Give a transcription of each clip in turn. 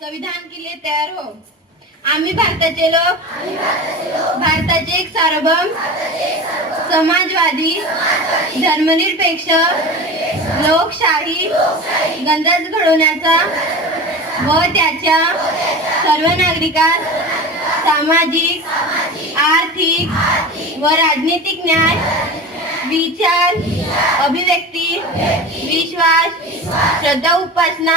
संविधान के लिए तयार हो। आम्ही भारताचे लोक। भारताचे एक सार्वभौम। समाजवादी। धर्मनिरपेक्ष। लोकशाही। गणराज्य घडवण्याचा व त्याच्या सर्व नागरिकात सामाजिक आर्थिक व राजनीतिक न्याय विचार अभिव्यक्ती विश्वास श्रद्धा उपासना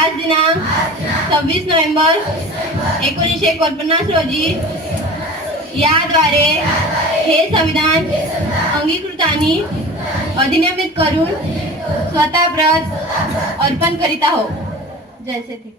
आज दिनांक सव्वीस नोव्हेंबर एकोणीसशे एकोणपन्नास रोजी याद्वारे हे संविधान अंगीकृत आणि अधिनियमित करून स्वतः प्रत अर्पण करीत आहोत. जैसे थे